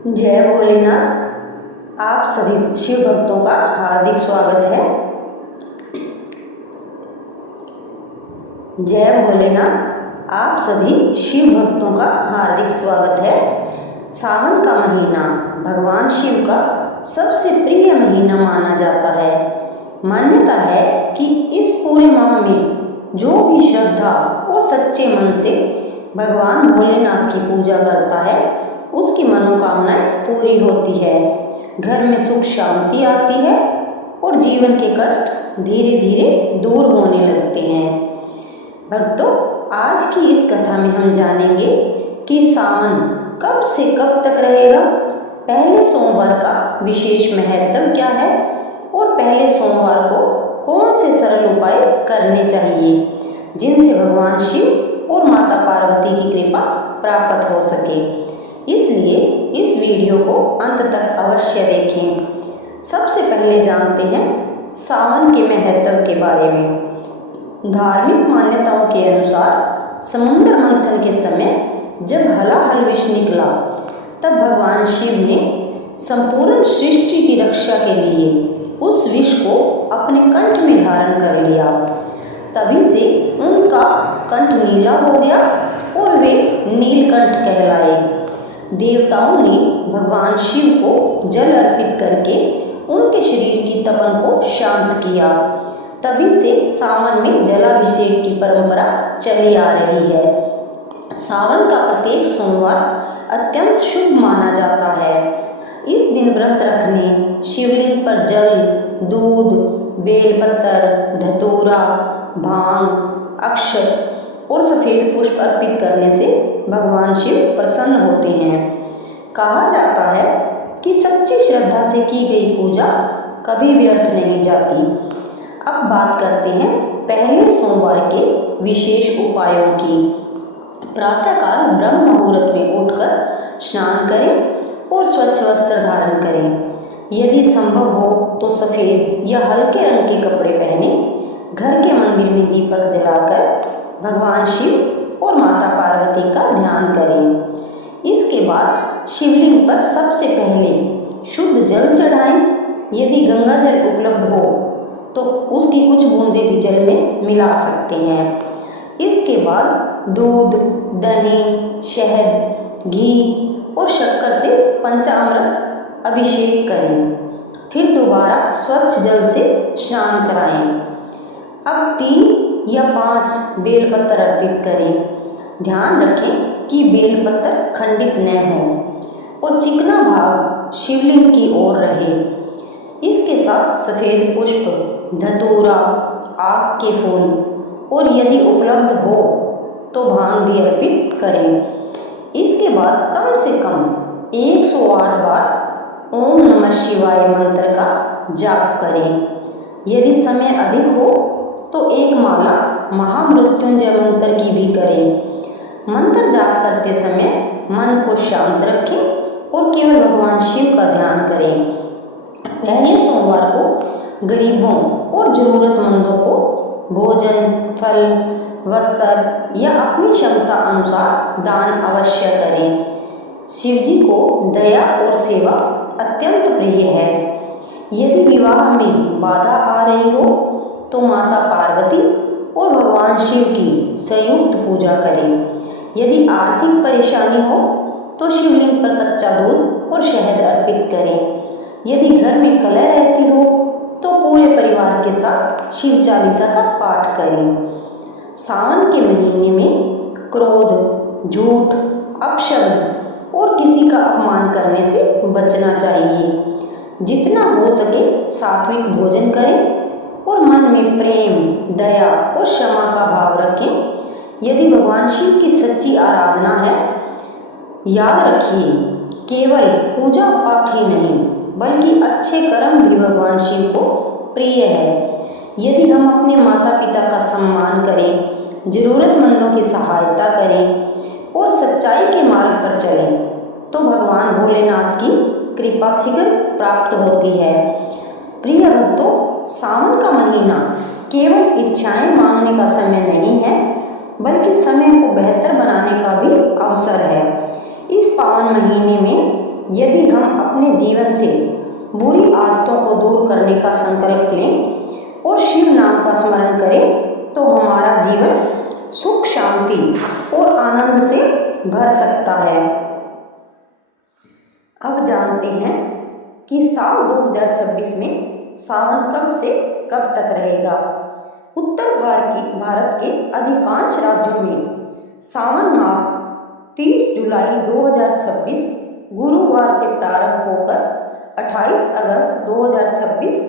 जय भोलेनाथ। आप सभी शिव भक्तों का हार्दिक स्वागत है। जय भोलेनाथ। आप सभी शिव भक्तों का हार्दिक स्वागत है। सावन का महीना भगवान शिव का सबसे प्रिय महीना माना जाता है। मान्यता है कि इस पूरे माह में जो भी श्रद्धा और सच्चे मन से भगवान भोलेनाथ की पूजा करता है उसकी मनोकामनाएं पूरी होती है, घर में सुख शांति आती है और जीवन के कष्ट धीरे धीरे दूर होने लगते हैं। भक्तों, आज की इस कथा में हम जानेंगे कि सावन कब से कब तक रहेगा, पहले सोमवार का विशेष महत्व क्या है और पहले सोमवार को कौन से सरल उपाय करने चाहिए जिनसे भगवान शिव और माता पार्वती की कृपा प्राप्त हो सके। इसलिए इस वीडियो को अंत तक अवश्य देखें। सबसे पहले जानते हैं सावन के महत्व के बारे में। धार्मिक मान्यताओं के अनुसार समुद्र मंथन के समय जब हलाहल विष निकला तब भगवान शिव ने संपूर्ण सृष्टि की रक्षा के लिए उस विष को अपने कंठ में धारण कर लिया। तभी से उनका कंठ नीला हो गया और वे नीलकंठ कहलाए। देवताओं ने भगवान शिव को जल अर्पित करके उनके शरीर की तपन को शांत किया। तभी से सावन में जलाभिषेक की परंपरा चली आ रही है। सावन का प्रत्येक सोमवार अत्यंत शुभ माना जाता है। इस दिन व्रत रखने, शिवलिंग पर जल, दूध, बेलपत्र, धतूरा, भांग, अक्षत और सफ़ेद पुष्प अर्पित करने से भगवान शिव प्रसन्न होते हैं। कहा जाता है कि सच्ची श्रद्धा से की गई पूजा कभी व्यर्थ नहीं जाती। अब बात करते हैं पहले सोमवार के विशेष उपायों की। प्रातःकाल ब्रह्म मुहूर्त में उठकर स्नान करें और स्वच्छ वस्त्र धारण करें। यदि संभव हो तो सफ़ेद या हल्के रंग के कपड़े पहने। घर के मंदिर में दीपक जलाकर भगवान शिव और माता पार्वती का ध्यान करें। इसके बाद शिवलिंग पर सबसे पहले शुद्ध जल चढ़ाएं। यदि गंगा जल उपलब्ध हो तो उसकी कुछ बूंदें भी जल में मिला सकते हैं। इसके बाद दूध, दही, शहद, घी और शक्कर से पंचामृत अभिषेक करें। फिर दोबारा स्वच्छ जल से स्नान कराएं। अब 3 या 5 बेलपत्र अर्पित करें। ध्यान रखें कि बेलपत्र खंडित न हो और चिकना भाग शिवलिंग की ओर रहे। इसके साथ सफ़ेद पुष्प, धतूरा, आक के फूल और यदि उपलब्ध हो तो भांग भी अर्पित करें। इसके बाद कम से कम 108 बार ओम नमः शिवाय मंत्र का जाप करें। यदि समय अधिक हो तो एक माला महामृत्युंजय मंत्र की भी करें। मंत्र जाप करते समय मन को शांत रखें और केवल भगवान शिव का ध्यान करें। पहले सोमवार को गरीबों और ज़रूरतमंदों को भोजन, फल, वस्त्र या अपनी क्षमता अनुसार दान अवश्य करें। शिव जी को दया और सेवा अत्यंत प्रिय है। यदि विवाह में बाधा आ रही हो तो माता पार्वती और भगवान शिव की संयुक्त पूजा करें। यदि आर्थिक परेशानी हो तो शिवलिंग पर कच्चा दूध और शहद अर्पित करें। यदि घर में कलह रहती हो तो पूरे परिवार के साथ शिव चालीसा का पाठ करें। सावन के महीने में क्रोध, झूठ, अपशब्द और किसी का अपमान करने से बचना चाहिए। जितना हो सके सात्विक भोजन करें और मन में प्रेम, दया और क्षमा का भाव रखें। यदि भगवान शिव की सच्ची आराधना है, याद रखिए केवल पूजा पाठ ही नहीं बल्कि अच्छे कर्म भी भगवान शिव को प्रिय है। यदि हम अपने माता पिता का सम्मान करें, ज़रूरतमंदों की सहायता करें और सच्चाई के मार्ग पर चलें तो भगवान भोलेनाथ की कृपा शीघ्र प्राप्त होती है। प्रिय भक्तों, सावन का महीना केवल इच्छाएं मांगने का समय नहीं है बल्कि समय को बेहतर बनाने का भी अवसर है। इस पावन महीने में यदि हम अपने जीवन से बुरी आदतों को दूर करने का संकल्प लें और शिव नाम का स्मरण करें तो हमारा जीवन सुख, शांति और आनंद से भर सकता है। अब जानते हैं कि साल 2026 में सावन कब से कब तक रहेगा। उत्तर भारत के अधिकांश राज्यों में सावन मास 30 जुलाई 2026 गुरुवार से प्रारंभ होकर 28 अगस्त 2026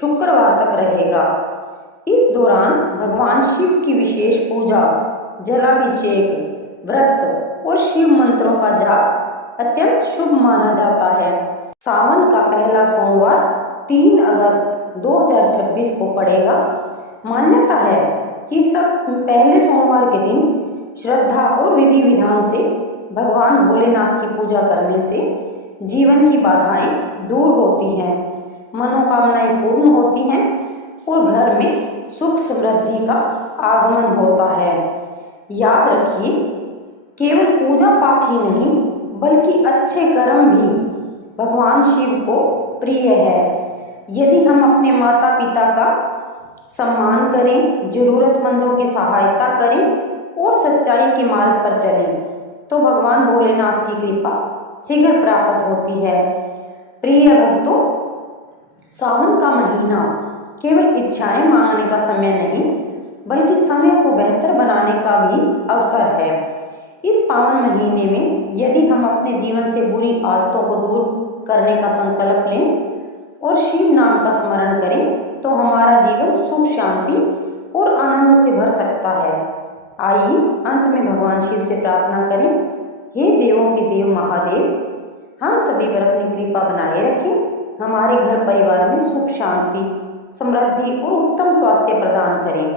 शुक्रवार तक रहेगा। इस दौरान भगवान शिव की विशेष पूजा, जलाभिषेक, व्रत और शिव मंत्रों का जाप अत्यंत शुभ माना जाता है। सावन का पहला सोमवार 3 अगस्त 2026 को पड़ेगा। मान्यता है कि सब पहले सोमवार के दिन श्रद्धा और विधि विधान से भगवान भोलेनाथ की पूजा करने से जीवन की बाधाएं दूर होती हैं, मनोकामनाएं पूर्ण होती हैं और घर में सुख समृद्धि का आगमन होता है। याद रखिए, केवल पूजा पाठ ही नहीं बल्कि अच्छे कर्म भी भगवान शिव को प्रिय है। यदि हम अपने माता पिता का सम्मान करें, जरूरतमंदों की सहायता करें और सच्चाई के मार्ग पर चलें तो भगवान भोलेनाथ की कृपा शीघ्र प्राप्त होती है। प्रिय भक्तों, सावन का महीना केवल इच्छाएं मांगने का समय नहीं बल्कि समय को बेहतर बनाने का भी अवसर है। इस पावन महीने में यदि हम अपने जीवन से बुरी आदतों को दूर करने का संकल्प लें और शिव नाम का स्मरण करें तो हमारा जीवन सुख, शांति और आनंद से भर सकता है। आइए अंत में भगवान शिव से प्रार्थना करें। हे देवों के देव महादेव, हम सभी पर अपनी कृपा बनाए रखें, हमारे घर परिवार में सुख, शांति, समृद्धि और उत्तम स्वास्थ्य प्रदान करें,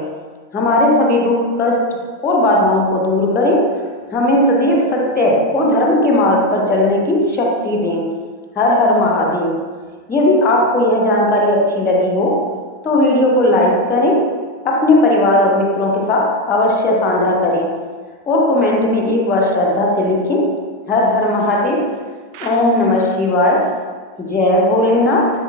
हमारे सभी दुख, कष्ट और बाधाओं को दूर करें, हमें सदैव सत्य और धर्म के मार्ग पर चलने की शक्ति दें। हर हर महादेव। यदि आपको यह जानकारी अच्छी लगी हो तो वीडियो को लाइक करें, अपने परिवार और मित्रों के साथ अवश्य साझा करें और कमेंट में एक बार श्रद्धा से लिखें। हर हर महादेव। ओम नमः शिवाय। जय भोलेनाथ।